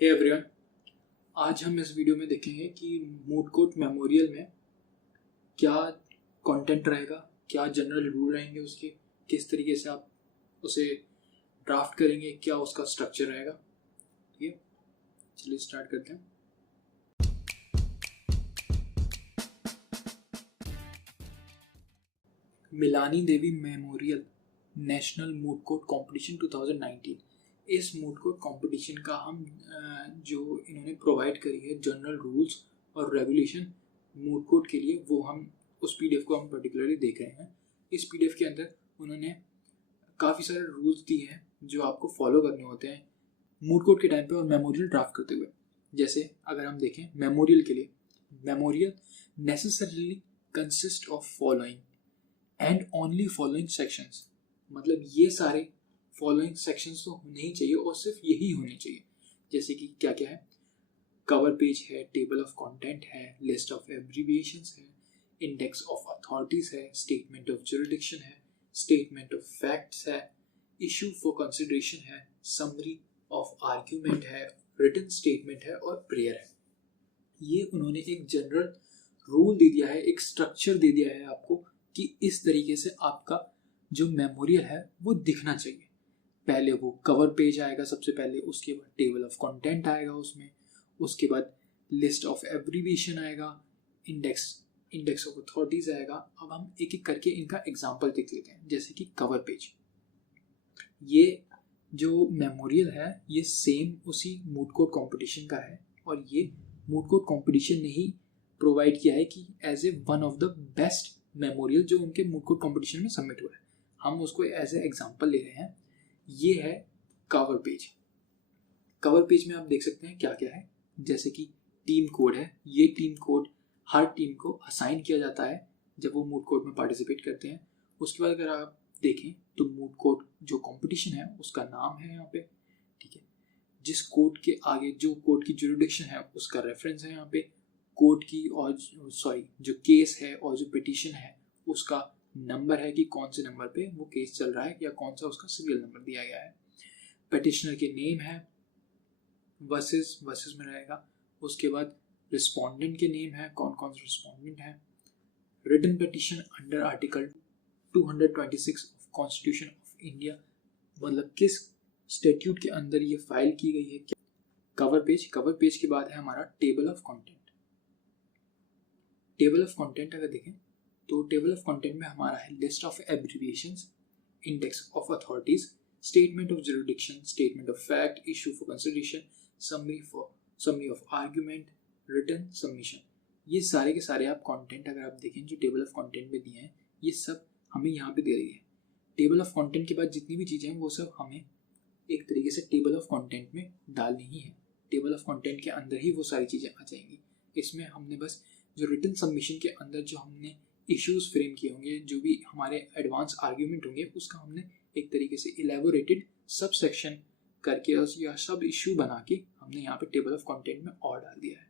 Hey everyone, आज हम इस वीडियो में देखेंगे कि मूड कोर्ट मेमोरियल में क्या कंटेंट रहेगा, क्या जनरल रूल रहेंगे उसके, किस तरीके से आप उसे ड्राफ्ट करेंगे, क्या उसका स्ट्रक्चर रहेगा। ठीक है, चलिए स्टार्ट करते हैं। Milani Devi memorial national moot court competition 2019। इस मूड कोर्ट कंपटीशन का हम जो इन्होंने प्रोवाइड करी है जनरल रूल्स और रेगुलेशन मूड कोर्ट के लिए, वो हम उस पीडीएफ को हम पर्टिकुलरली देख रहे हैं। इस पीडीएफ के अंदर उन्होंने काफ़ी सारे रूल्स दिए हैं जो आपको फॉलो करने होते हैं मूड कोर्ट के टाइम पे और मेमोरियल ड्राफ्ट करते हुए। जैसे अगर हम देखें मेमोरियल के लिए, memorial necessarily consist of following and only following sections. मतलब ये सारे फॉलोइंग सेक्शंस तो होने ही चाहिए और सिर्फ यही होने चाहिए। जैसे कि क्या क्या है, कवर पेज है, टेबल ऑफ कंटेंट है, लिस्ट ऑफ एब्रीविएशंस है, इंडेक्स ऑफ अथॉरिटीज है, स्टेटमेंट ऑफ जुरिडिक्शन है, स्टेटमेंट ऑफ फैक्ट्स है, इशू फॉर कंसिडरेशन है, समरी ऑफ आर्ग्यूमेंट है, रिटन स्टेटमेंट है और प्रेयर है। ये उन्होंने एक जनरल रूल दे दिया है, एक स्ट्रक्चर दे दिया है आपको कि इस तरीके से आपका जो मेमोरियल है वो दिखना चाहिए। पहले वो कवर पेज आएगा सबसे पहले, उसके बाद टेबल ऑफ कंटेंट आएगा उसमें, उसके बाद लिस्ट ऑफ एब्रीविएशन आएगा, इंडेक्स ऑफ अथॉरिटीज आएगा। अब हम एक एक करके इनका एग्जांपल देख लेते हैं। जैसे कि कवर पेज, ये जो मेमोरियल है ये सेम उसी मूड कोर्ट कंपटीशन का है और ये मूड कोर्ट कंपटीशन ने ही प्रोवाइड किया है कि as a one of the best memorial जो उनके मूड कोर्ट कंपटीशन में सबमिट हुआ है, हम उसको एज ए एग्जांपल ले रहे हैं। ये है कवर पेज। कवर पेज में आप देख सकते हैं क्या क्या है। जैसे कि टीम कोड है, ये टीम कोड हर टीम को असाइन किया जाता है जब वो मूड कोर्ट में पार्टिसिपेट करते हैं। उसके बाद अगर आप देखें तो मूड कोर्ट जो कंपटीशन है उसका नाम है यहाँ पे, ठीक है। जिस कोर्ट के आगे जो कोर्ट की जुरिडिक्शन है उसका रेफरेंस है यहाँ पे, कोर्ट की और जो केस है और जो पिटीशन है उसका नंबर है कि कौन से नंबर पे वो केस चल रहा है या कौन सा उसका सीरियल नंबर दिया गया है। पिटिशनर के नेम है, वर्सेस में रहेगा। उसके बाद रिस्पोंडेंट के नेम है, कौन कौन से रिस्पोंडेंट है। Written petition under article 226 of constitution of India, मतलब किस स्टैट्यूट के अंदर ये फाइल की गई है। क्या कवर पेज के बाद है हमारा table of content. Table of content अगर देखें तो टेबल ऑफ कंटेंट में हमारा है list of abbreviations, index of authorities, statement of jurisdiction, statement of fact, issue for consideration, summary of argument, written submission. ये सारे के सारे आप कंटेंट अगर आप देखें जो टेबल ऑफ कंटेंट में दिए हैं ये सब हमें यहाँ पे दे रही है। टेबल ऑफ कंटेंट के बाद जितनी भी चीज़ें हैं वो सब हमें एक तरीके से टेबल ऑफ कंटेंट में डालनी ही है। टेबल ऑफ कंटेंट के अंदर ही वो सारी चीज़ें आ जाएंगी। इसमें हमने बस जो रिटन सबमिशन के अंदर जो हमने इश्यूज फ्रेम किए होंगे, जो भी हमारे एडवांस आर्ग्यूमेंट होंगे, उसका हमने एक तरीके से इलेबोरेटेड सब सेक्शन करके या सब इश्यू बना के हमने यहाँ पे टेबल ऑफ कंटेंट में और डाल दिया है।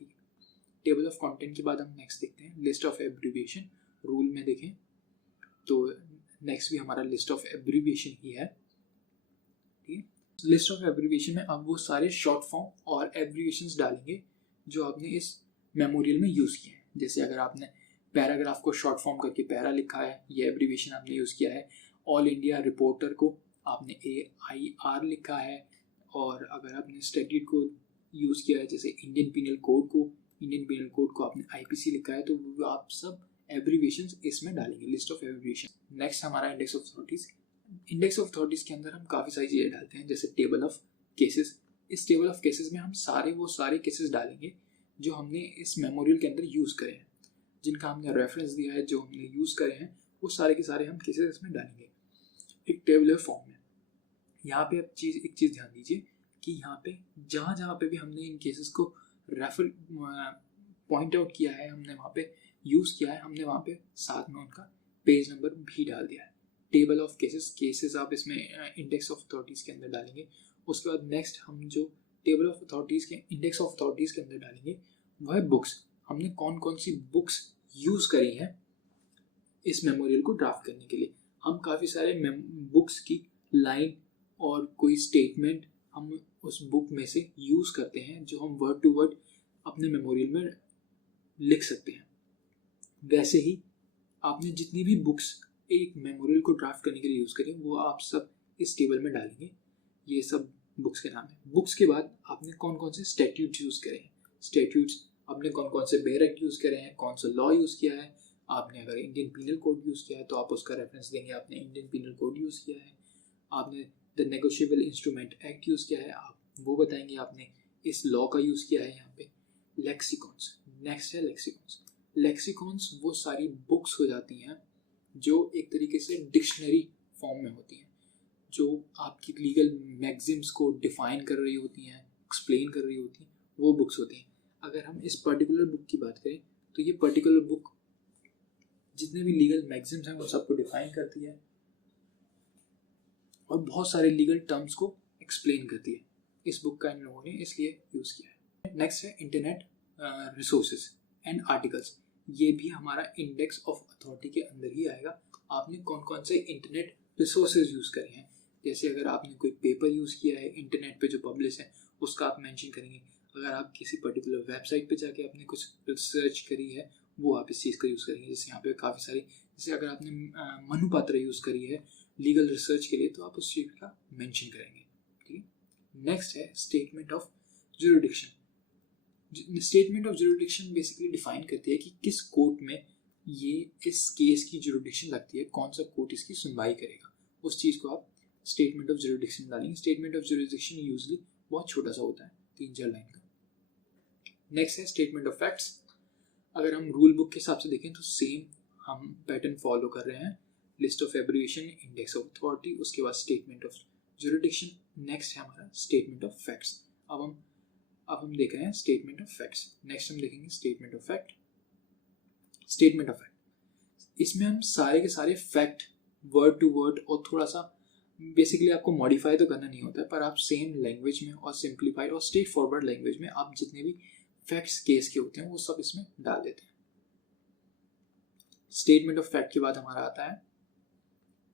ठीक है, टेबल ऑफ कंटेंट के बाद हम नेक्स्ट देखते हैं लिस्ट ऑफ एब्रीविएशन। रूल में देखें तो नेक्स्ट भी हमारा लिस्ट ऑफ एब्रीविएशन ही है। ठीक है, लिस्ट ऑफ एब्रीविएशन में अब वो सारे शॉर्ट फॉर्म और एब्रीविएशंस डालेंगे जो आपने इस मेमोरियल में यूज़ किए हैं। जैसे अगर आपने पैराग्राफ को शॉर्ट फॉर्म करके पैरा लिखा है, ये एब्रीविएशन आपने यूज़ किया है। ऑल इंडिया रिपोर्टर को आपने AIR लिखा है, और अगर आपने स्टैट्यूट को यूज़ किया है जैसे इंडियन पीनल कोड को आपने IPC लिखा है, तो वो आप सब एब्रीविएशंस इसमें डालेंगे, लिस्ट ऑफ एब्रीविएशन। नेक्स्ट हमारा index of authorities. Index of authorities के अंदर हम काफ़ी सारी चीज़ें डालते हैं जैसे टेबल ऑफ केसेस। इस टेबल ऑफ केसेस में हम सारे केसेस डालेंगे जो हमने इस मेमोरियल के अंदर यूज़ करे हैं, जिनका हमने रेफरेंस दिया है, जो हमने यूज़ करे हैं, वो सारे के सारे हम केसेस इसमें डालेंगे एक टेबुलर फॉर्म में। यहाँ पे आप एक चीज़ ध्यान दीजिए कि यहाँ पे जहाँ पे भी हमने इन केसेस को रेफर पॉइंट आउट किया है, हमने वहाँ पे यूज़ किया है, हमने वहाँ पे साथ में उनका पेज नंबर भी डाल दिया है। टेबल ऑफ केसेस आप इसमें इंडेक्स ऑफ अथॉरिटीज़ के अंदर डालेंगे। उसके बाद नेक्स्ट हम जो टेबल ऑफ अथॉरिटीज़ के इंडेक्स ऑफ अथॉरिटीज़ के अंदर डालेंगे वो है बुक्स। हमने कौन कौन सी बुक्स यूज़ करी हैं इस मेमोरियल को ड्राफ्ट करने के लिए। हम काफ़ी सारे बुक्स की लाइन और कोई स्टेटमेंट हम उस बुक में से यूज़ करते हैं, जो हम वर्ड टू वर्ड अपने मेमोरियल में लिख सकते हैं। वैसे ही आपने जितनी भी बुक्स एक मेमोरियल को ड्राफ्ट करने के लिए यूज़ करें वो आप सब इस टेबल में डालेंगे। ये सब बुक्स के नाम है। बुक्स के बाद आपने कौन कौन से स्टैट्यूट्स यूज़ करे हैं, स्टैट्यूट्स आपने कौन कौन से बेयर एक्ट यूज़ करे हैं, कौन सा लॉ यूज़ किया है। आपने अगर इंडियन पीनल कोड यूज़ किया है तो आप उसका रेफरेंस देंगे, आपने इंडियन पीनल कोड यूज़ किया है। आपने the negotiable instrument act use किया है, आप वो बताएंगे आपने इस लॉ का यूज़ किया है यहाँ पे। लेक्सिकॉन्स, नेक्स्ट है लेक्सिकॉन्स। लेक्सिकॉन्स वो सारी बुक्स हो जाती हैं जो एक तरीके से डिक्शनरी फॉर्म में होती हैं, जो आपकी लीगल मैगजिम्स को डिफाइन कर रही होती हैं, एक्सप्लेन कर रही होती हैं, वो बुक्स होती हैं। अगर हम इस पर्टिकुलर बुक की बात करें तो ये पर्टिकुलर बुक जितने भी लीगल मैगजिम्स हैं वो सबको डिफाइन करती है और बहुत सारे लीगल टर्म्स को एक्सप्लेन करती है। इस बुक का इन लोगों ने इसलिए यूज़ किया है। नेक्स्ट है इंटरनेट रिसोर्सेज एंड आर्टिकल्स। ये भी हमारा इंडेक्स ऑफ अथॉरिटी के अंदर ही आएगा। आपने कौन कौन से इंटरनेट रिसोर्सेज यूज़ करे हैं, जैसे अगर आपने कोई पेपर यूज़ किया है इंटरनेट पे जो पब्लिश है उसका आप मेंशन करेंगे। अगर आप किसी पर्टिकुलर वेबसाइट पे जाके आपने कुछ रिसर्च करी है वो आप इस चीज़ का यूज़ करेंगे। जैसे यहाँ पे काफ़ी सारी, जैसे अगर आपने मनुपात्र यूज़ करी है लीगल रिसर्च के लिए तो आप उस चीज़ का मेंशन करेंगे। ठीक है। नेक्स्ट है statement of jurisdiction. Statement of jurisdiction basically define करती है कि किस कोर्ट में ये इस केस की जुरिडिक्शन लगती है, कौन सा कोर्ट इसकी सुनवाई करेगा, उस चीज़ को आप स्टेटमेंट ऑफ जुरिडिक्शन डालेंगे। स्टेटमेंट ऑफ जुरिडिक्शन यूजली बहुत छोटा सा होता है, 3-4 लाइन का। नेक्स्ट है स्टेटमेंट ऑफ फैक्ट्स। अगर हम रूल बुक के हिसाब से देखें तो सेम हम पैटर्न फॉलो कर रहे हैं। List of abbreviation, index of authority, उसके बाद स्टेटमेंट ऑफ जुरिडिक्शन, नेक्स्ट है हमारा स्टेटमेंट ऑफ फैक्ट्स। अब हम देख रहे हैं स्टेटमेंट ऑफ फैक्ट्स। नेक्स्ट हम देखेंगे statement of fact. Statement of fact, इसमें हम सारे के सारे फैक्ट वर्ड टू वर्ड और थोड़ा सा बेसिकली आपको मॉडिफाई तो करना नहीं होता है, पर आप सेम लैंग्वेज में और सिंप्लीफाइड और स्ट्रेट फॉरवर्ड लैंग्वेज में आप जितने भी फैक्ट्स केस के होते हैं वो सब इसमें डाल देते हैं। स्टेटमेंट ऑफ फैक्ट के बाद हमारा आता है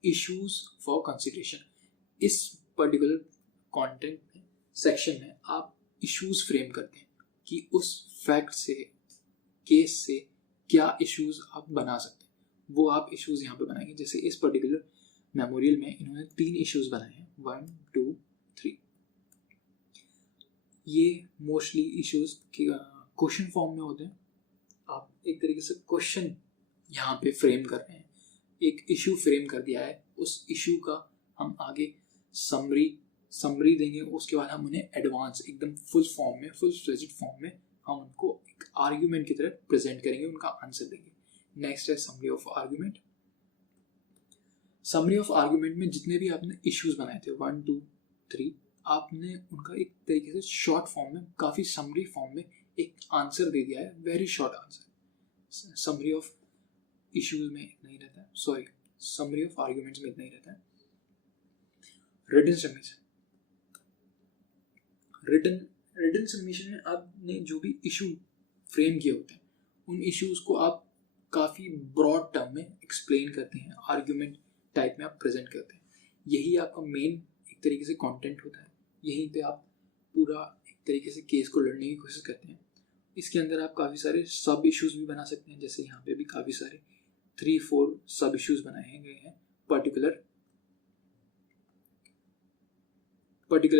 इश्यूज फॉर कंसिडरेशन। इस पर्टिकुलर कंटेंट में सेक्शन में आप इश्यूज फ्रेम करते हैं कि उस फैक्ट से, केस से क्या इश्यूज आप बना सकते हैं, वो आप इश्यूज यहाँ पे बनाएंगे। जैसे इस पर्टिकुलर मेमोरियल में इन्होंने 3 इश्यूज बनाए हैं, 1, 2, 3। ये मोस्टली इश्यूज क्वेश्चन फॉर्म में होते हैं। आप एक तरीके से क्वेश्चन यहाँ पे फ्रेम कर रहे हैं, एक इशू फ्रेम कर दिया है, उस इशू का हम आगे समरी देंगे, उसके बाद हम उन्हें एडवांस एकदम फुल फॉर्म में, फुल फ्लेज्ड फॉर्म में हम उनको एक आर्ग्यूमेंट की तरह प्रेजेंट करेंगे, उनका आंसर देंगे। नेक्स्ट है summary of argument. Summary of argument में जितने भी आपने इश्यूज बनाए थे 1, 2, 3, आपने उनका एक तरीके से शॉर्ट फॉर्म में, काफ़ी समरी फॉर्म में एक आंसर दे दिया है, very short answer. Summary of issues में इतना ही रहता है, सॉरी समरी ऑफ आर्ग्यूमेंट्स में इतना ही रहता है। Written submission. रिटन सबमिशन में आपने जो भी इशू फ्रेम किए होते हैं उन इश्यूज को आप काफ़ी ब्रॉड टर्म में एक्सप्लेन करते हैं, आर्ग्यूमेंट टाइप में आप प्रेजेंट करते हैं। यही आपका मेन एक तरीके से कंटेंट होता है, यहीं पे आप पूरा एक तरीके से केस को लड़ने की कोशिश करते हैं। इसके अंदर आप काफ़ी सारे सब इश्यूज भी बना सकते हैं, जैसे यहाँ पे भी काफ़ी सारे 3-4 सब इश्यूज बनाए गए हैं पर्टिकुलर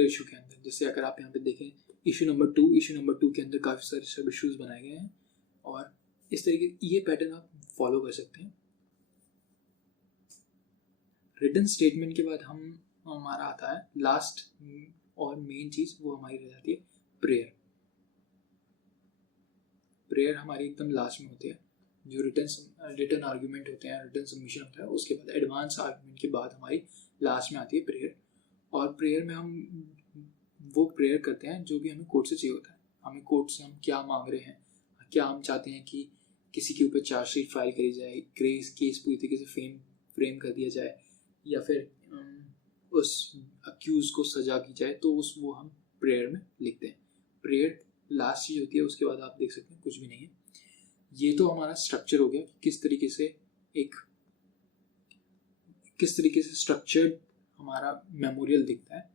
इशू के अंदर। जैसे अगर आप यहाँ पे देखें इशू नंबर 2 के अंदर काफ़ी सारे सब इश्यूज बनाए गए हैं और इस तरीके ये पैटर्न आप फॉलो कर सकते हैं। रिटन स्टेटमेंट के बाद हमारा आता है लास्ट और मेन चीज़, वो हमारी रह जाती है प्रेयर। प्रेयर हमारी एकदम लास्ट में होती है। जो रिटन आर्ग्यूमेंट होते हैं, रिटन सबमिशन होता है, उसके बाद एडवांस आर्ग्यूमेंट के बाद हमारी लास्ट में आती है प्रेयर। और प्रेयर में हम वो प्रेयर करते हैं जो भी हमें कोर्ट से चाहिए होता है। हमें कोर्ट से हम क्या मांग रहे हैं, क्या हम चाहते हैं कि किसी के ऊपर चार्जशीट फाइल करी जाए, केस पूरी तरीके से फ्रेम कर दिया जाए, या फिर उस अक्यूज को सजा की जाए, तो वो हम प्रेयर में लिखते हैं। प्रेयर लास्ट चीज़ होती है, उसके बाद आप देख सकते हैं कुछ भी नहीं है। ये तो हमारा स्ट्रक्चर हो गया, किस तरीके से स्ट्रक्चर्ड हमारा मेमोरियल दिखता है।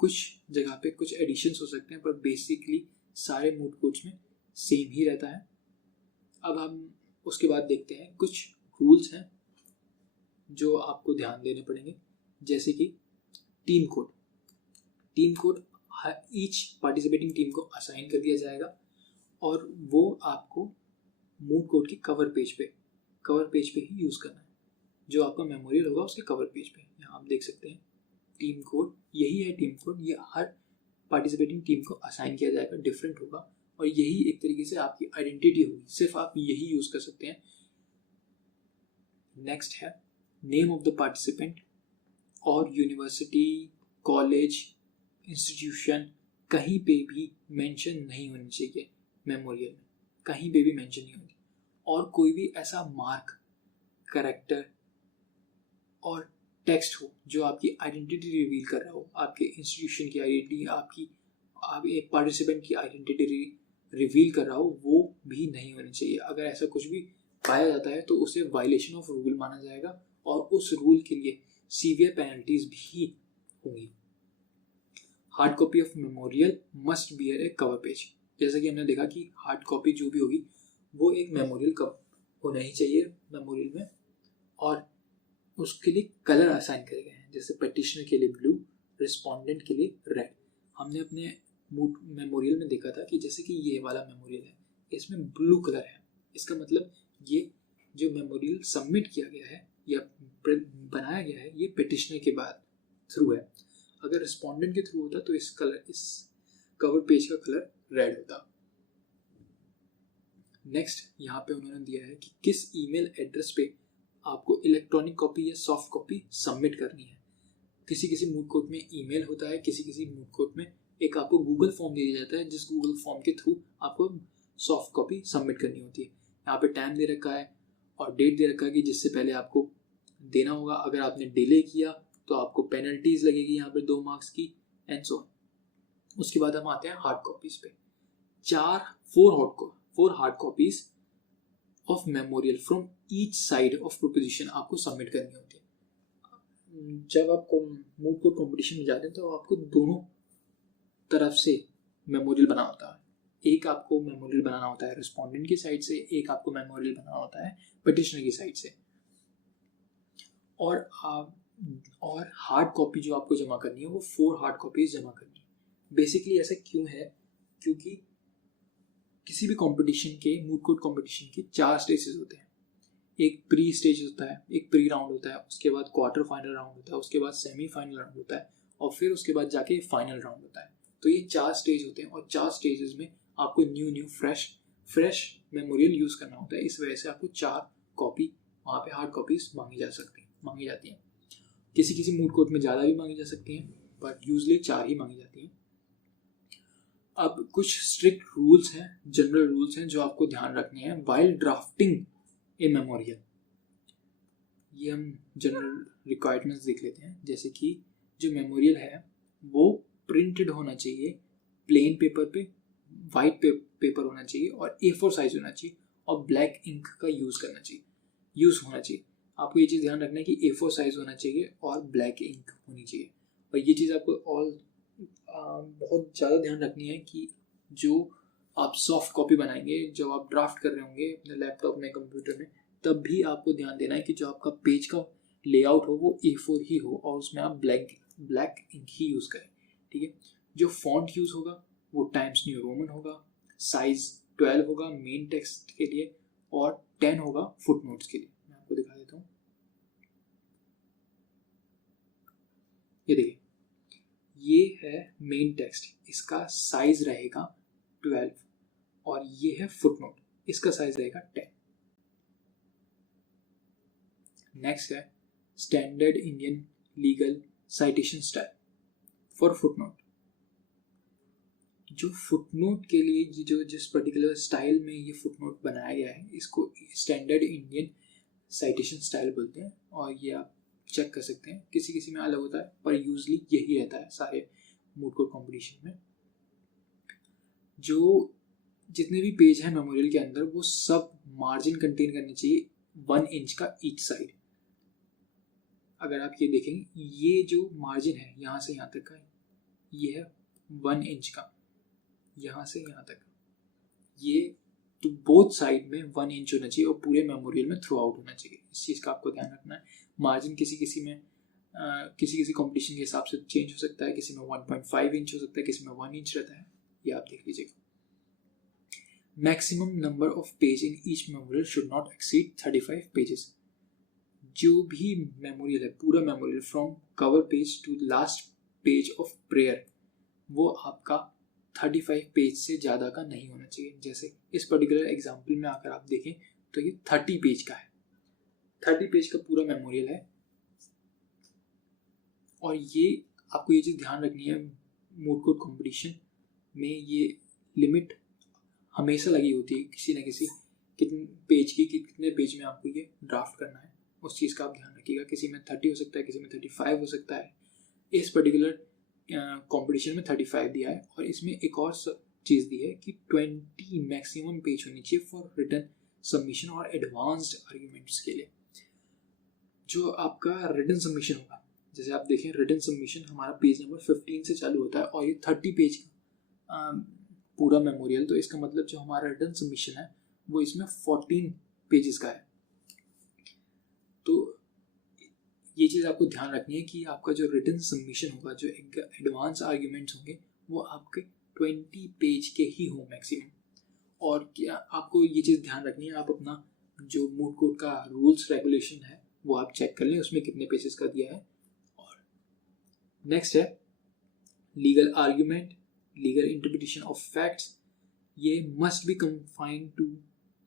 कुछ जगह पे कुछ एडिशंस हो सकते हैं, पर बेसिकली सारे मूड कोड्स में सेम ही रहता है। अब हम उसके बाद देखते हैं कुछ रूल्स हैं जो आपको ध्यान देने पड़ेंगे, जैसे कि team code. Team code each participating team को असाइन कर दिया जाएगा और वो आपको मूड कोड के कवर पेज पे ही यूज़ करना है। जो आपका मेमोरियल होगा उसके कवर पेज पे, यहाँ आप देख सकते हैं टीम कोड, यही है टीम कोड। ये हर पार्टिसिपेटिंग टीम को असाइन किया जाएगा, डिफरेंट होगा, और यही एक तरीके से आपकी आइडेंटिटी होगी, सिर्फ आप यही यूज़ कर सकते हैं। नेक्स्ट है नेम ऑफ द पार्टिसिपेंट, और यूनिवर्सिटी, कॉलेज, इंस्टीट्यूशन कहीं पे भी मेंशन नहीं होनी चाहिए मेमोरियल में, कहीं पे भी मेंशन नहीं होगी। और कोई भी ऐसा मार्क, कैरेक्टर और टेक्स्ट हो जो आपकी आइडेंटिटी रिवील कर रहा हो, आपके इंस्टीट्यूशन की आइडेंटिटी, आप एक पार्टिसिपेंट की आइडेंटिटी रिवील कर रहा हो, वो भी नहीं होनी चाहिए। अगर ऐसा कुछ भी पाया जाता है तो उसे वायलेशन ऑफ रूल माना जाएगा और उस रूल के लिए सीवियर पेनल्टीज भी होंगी। Hard copy of memorial must bear a cover page. जैसा कि हमने देखा कि हार्ड कॉपी जो भी होगी वो एक मेमोरियल कवर होना ही चाहिए मेमोरियल में, और उसके लिए कलर असाइन करे गए हैं, जैसे पेटिशनर के लिए ब्लू, रिस्पोंडेंट के लिए रेड। हमने अपने मेमोरियल में देखा था कि जैसे कि ये वाला मेमोरियल है, इसमें ब्लू कलर है, इसका मतलब ये जो मेमोरियल सबमिट किया गया है या बनाया गया है ये पेटिशनर के बाद थ्रू है। अगर रिस्पोंडेंट के थ्रू होता तो इस कवर पेज का कलर रेड होता। नेक्स्ट यहाँ पे उन्होंने दिया है कि किस ईमेल एड्रेस पे आपको इलेक्ट्रॉनिक कॉपी या सॉफ्ट कॉपी सबमिट करनी है। किसी मूड कोर्ट में ईमेल होता है, किसी मूड कोर्ट में एक आपको गूगल फॉर्म दे दिया जाता है, जिस गूगल फॉर्म के थ्रू आपको सॉफ्ट कॉपी सबमिट करनी होती है। यहाँ पे टाइम दे रखा है और डेट दे रखा है कि जिससे पहले आपको देना होगा। अगर आपने डिले किया तो आपको पेनल्टीज लगेगी यहाँ पे 2 मार्क्स की, एंड सो। उसके बाद हम आते हैं हार्ड कॉपीज पे। 4 hard copies of memorial from each side of proposition आपको सबमिट करनी होती है। जब आप मूड कोर्ट कॉम्पिटिशन में जाते हैं तो आपको दोनों तरफ से मेमोरियल बनाना होता है। एक आपको मेमोरियल बनाना होता है रिस्पोंडेंट की साइड से, एक आपको मेमोरियल बनाना होता है पिटिशनर की साइड से। और हार्ड कॉपी जो आपको जमा करनी है वो 4 हार्ड कॉपीज जमा करनी है। बेसिकली ऐसा क्यों है, क्योंकि किसी भी कंपटीशन के, मूड कोर्ट कंपटीशन के 4 स्टेजेस होते हैं। एक प्री स्टेज होता है, एक प्री राउंड होता है, उसके बाद क्वार्टर फाइनल राउंड होता है, उसके बाद सेमीफाइनल राउंड होता है, और फिर उसके बाद जाके फाइनल राउंड होता है। तो ये 4 स्टेज होते हैं और 4 स्टेजेस में आपको न्यू फ्रेश मेमोरियल यूज करना होता है। इस वजह से आपको 4 कॉपी वहाँ पे हार्ड कॉपीज मांगी जाती हैं। किसी मूड कोर्ट में ज़्यादा भी मांगी जा सकती हैं, बट यूजली 4 ही मांगी जाती हैं। अब कुछ स्ट्रिक्ट रूल्स हैं, जनरल रूल्स हैं जो आपको ध्यान रखने हैं वाइल ड्राफ्टिंग ए मेमोरियल। ये हम जनरल रिक्वायरमेंट्स देख लेते हैं। जैसे कि जो मेमोरियल है वो प्रिंटेड होना चाहिए प्लेन पेपर पे, वाइट पेपर होना चाहिए और A4 साइज होना चाहिए, और ब्लैक इंक का यूज़ होना चाहिए। आपको ये चीज़ ध्यान रखना है कि A4 साइज होना चाहिए और ब्लैक इंक होनी चाहिए। और ये चीज़ आपको बहुत ज़्यादा ध्यान रखनी है कि जो आप सॉफ्ट कॉपी बनाएंगे, जब आप ड्राफ्ट कर रहे होंगे अपने लैपटॉप में, कंप्यूटर में, तब भी आपको ध्यान देना है कि जो आपका पेज का लेआउट हो वो A4 ही हो और उसमें आप ब्लैक इंक ही यूज़ करें। ठीक है। जो फॉन्ट यूज़ होगा वो टाइम्स न्यू रोमन होगा, साइज 12 होगा मेन टेक्स्ट के लिए और 10 होगा फुटनोट्स के लिए। मैं आपको दिखा देता हूँ, ये देखिए, ये है मेन टेक्स्ट, इसका साइज रहेगा 12 और ये है फुटनोट, इसका साइज रहेगा 10। नेक्स्ट है standard Indian legal citation style for footnote. जो फुटनोट के लिए जो जिस पर्टिकुलर स्टाइल में ये फुटनोट बनाया गया है, इसको स्टैंडर्ड इंडियन साइटेशन स्टाइल बोलते हैं, और ये आप चेक कर सकते हैं। किसी में अलग होता है पर यूजली यही रहता है सारे मूड कोर्ट कॉम्पिटिशन में। जो जितने भी पेज हैं मेमोरियल के अंदर वो सब मार्जिन कंटेन करने चाहिए 1 इंच का ईच साइड। अगर आप ये देखेंगे, ये जो मार्जिन है यहाँ से यहाँ तक का, ये है 1 इंच का, यहाँ से यहाँ तक, ये तो बोथ साइड में 1 इंच होना चाहिए और पूरे मेमोरियल में थ्रू आउट होना चाहिए। इस चीज़ का आपको ध्यान रखना है। मार्जिन किसी किसी में किसी किसी कॉम्पिटिशन के हिसाब से चेंज हो सकता है, किसी में 1.5 इंच हो सकता है, किसी में 1 इंच रहता है, ये आप देख लीजिएगा। Maximum number of page in each memorial should not exceed 35 pages. जो भी मेमोरियल है, पूरा memorial from cover page to last page of prayer, वो आपका 35 पेज से ज़्यादा का नहीं होना चाहिए। जैसे इस पर्टिकुलर एग्जाम्पल में अगर आप देखें तो ये 30 पेज का है, 30 पेज का पूरा मेमोरियल है। और ये आपको ये चीज़ ध्यान रखनी है, मूड कोर्ट कॉम्पिटिशन में ये लिमिट हमेशा लगी होती है किसी न किसी कितने पेज की, कितने पेज में आपको ये ड्राफ्ट करना है, उस चीज़ का आप ध्यान रखिएगा। किसी में 30 हो सकता है, किसी में 35 हो सकता है। इस पर्टिकुलर कंपटीशन में 35 दिया है। और इसमें एक और चीज़ दी है कि 20 मैक्सिमम पेज होनी चाहिए फॉर रिटन सबमिशन और एडवांस्ड आर्ग्यूमेंट्स के लिए। जो आपका रिटन सबमिशन होगा, जैसे आप देखें रिटन सबमिशन हमारा पेज नंबर 15 से चालू होता है और ये 30 पेज का पूरा मेमोरियल, तो इसका मतलब जो हमारा रिटन सबमिशन है वो इसमें 14 पेजेस का है। तो ये चीज़ आपको ध्यान रखनी है कि आपका जो रिटन सबमिशन होगा, जो एडवांस आर्ग्यूमेंट्स होंगे, वो आपके 20 पेज के ही हों मैक्सिमम। और क्या आपको ये चीज़ ध्यान रखनी है, आप अपना जो मूड कोर्ट का रूल्स रेगुलेशन है वो आप चेक कर लें, उसमें कितने पेजेस का दिया है। और नेक्स्ट है legal argument, legal interpretation of facts. ये must be confined to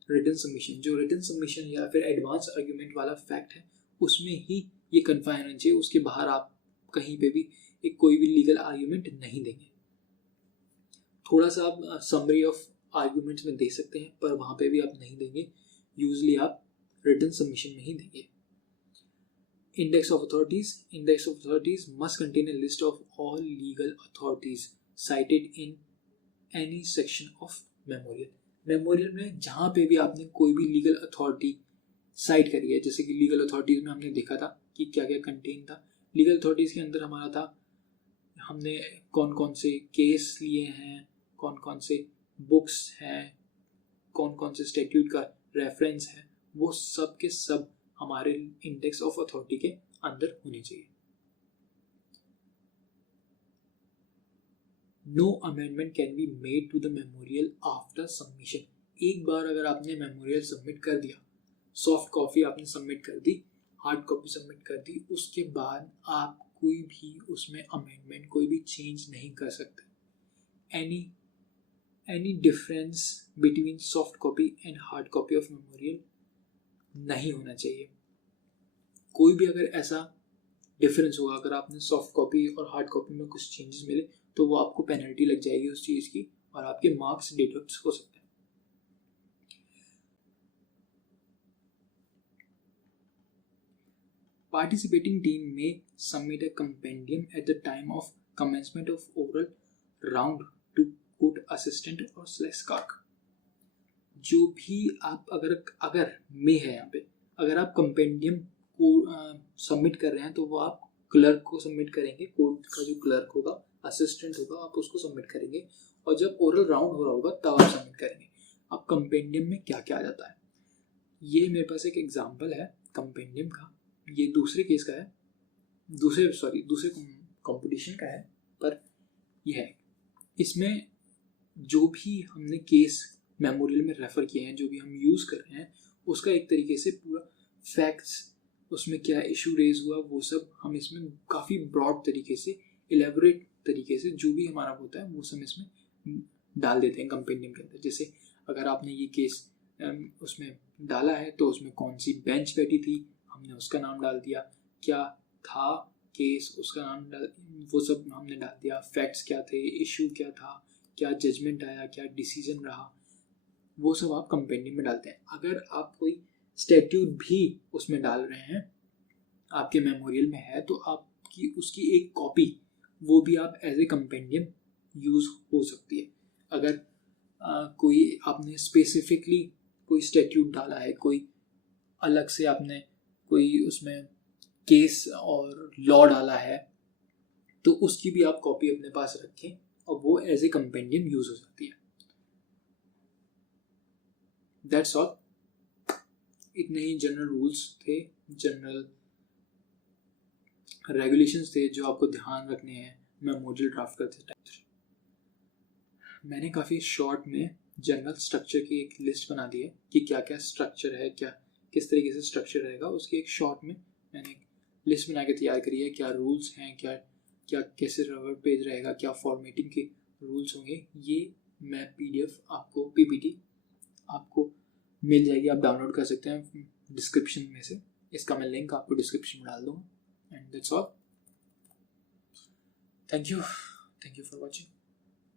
written submission. जो रिटन सबमिशन या फिर एडवांस आर्ग्यूमेंट वाला फैक्ट है उसमें ही ये कन्फाइन होना चाहिए, उसके बाहर आप कहीं पे भी एक कोई भी लीगल आर्ग्यूमेंट नहीं देंगे। थोड़ा सा आप समरी ऑफ आर्ग्यूमेंट्स में दे सकते हैं, पर वहाँ पे भी आप नहीं देंगे, यूजली आप रिटन सबमिशन में ही देंगे। Index of authorities. Index of authorities must contain a list of all legal authorities cited in any section of memorial. Memorial में जहाँ पे भी आपने कोई भी लीगल अथॉरिटी साइट करी है, जैसे कि लीगल अथॉरिटीज में हमने देखा था कि क्या क्या कंटेन था। लीगल अथॉरिटीज के अंदर हमारा था हमने कौन कौन से केस लिए हैं, कौन कौन से बुक्स हैं, कौन कौन से स्टैट्यूट का रेफरेंस है, वो सब के सब हमारे इंडेक्स ऑफ अथॉरिटी के अंदर होने चाहिए। No amendment can be made to the memorial after submission. एक बार अगर आपने मेमोरियल सबमिट कर दिया, सॉफ्ट कॉपी आपने सबमिट कर दी, हार्ड कॉपी सबमिट कर दी, उसके बाद आप कोई भी उसमें अमेंडमेंट, कोई भी चेंज नहीं कर सकते। Any difference between soft copy and hard copy of memorial नहीं होना चाहिए। कोई भी अगर ऐसा डिफरेंस होगा, अगर आपने सॉफ्ट कॉपी और हार्ड कॉपी में कुछ चेंजेस मिले, तो वो आपको पेनल्टी लग जाएगी उस चीज़ की और आपके मार्क्स डिडक्ट हो सकते हैं। Participating team may submit a compendium at the time of commencement of oral round to court assistant or slash clerk। जो भी आप अगर में है यहाँ पे, अगर आप कंपेंडियम को सबमिट कर रहे हैं तो वो आप क्लर्क को सबमिट करेंगे, कोर्ट का जो क्लर्क होगा, असिस्टेंट होगा, आप उसको सबमिट करेंगे। और जब ओरल राउंड हो रहा होगा तब आप सबमिट करेंगे। अब कंपेंडियम में क्या क्या आ जाता है, ये मेरे पास एक एग्जाम्पल है कंपेंडियम का। ये दूसरे केस का है, दूसरे कंपटीशन का है, पर यह है इसमें जो भी हमने केस मेमोरियल में रेफर किए हैं, जो भी हम यूज़ कर रहे हैं, उसका एक तरीके से पूरा फैक्ट्स, उसमें क्या इशू रेज हुआ, वो सब हम इसमें काफ़ी ब्रॉड तरीके से, इलेबोरेट तरीके से जो भी हमारा होता है वो सब इसमें डाल देते हैं कंपेंडियम के अंदर। जैसे अगर आपने ये केस उसमें डाला है तो उसमें कौन सी बेंच बैठी थी, हमने उसका नाम डाल दिया, क्या था केस उसका नाम डाल, वो सब हमने डाल दिया, फैक्ट्स क्या थे, इशू क्या था, क्या जजमेंट आया, क्या डिसीजन रहा, वो सब आप कंपेंडियम में डालते हैं। अगर आप कोई स्टैट्यूट भी उसमें डाल रहे हैं, आपके मेमोरियल में है, तो आपकी उसकी एक कॉपी वो भी आप एज ए कंपेंडियम यूज़ हो सकती है। अगर कोई आपने स्पेसिफिकली कोई स्टैट्यूट डाला है, कोई अलग से आपने कोई उसमें केस और लॉ डाला है, तो उसकी भी आप कॉपी अपने पास रखें और वो एज ए कंपेंडियम यूज हो सकती है। That's all. इतने ही जनरल रूल्स थे, जनरल रेगुलेशंस थे जो आपको ध्यान रखने हैं मेमोरियल ड्राफ्ट करते टाइम। मैंने काफ़ी शॉर्ट में जनरल स्ट्रक्चर की एक लिस्ट बना दी है कि क्या क्या स्ट्रक्चर है, क्या किस तरीके से स्ट्रक्चर रहेगा, उसकी एक शॉर्ट में मैंने एक लिस्ट बना के तैयार करी है। क्या रूल्स हैं, क्या क्या कैसे रबर पेज रहेगा, क्या फॉर्मेटिंग के रूल्स होंगे, ये मैं PDF आपको PPT आपको मिल जाएगी, आप डाउनलोड कर सकते हैं डिस्क्रिप्शन में से। इसका मैं लिंक आपको डिस्क्रिप्शन में डाल दूँगा। And that's all. Thank you for watching.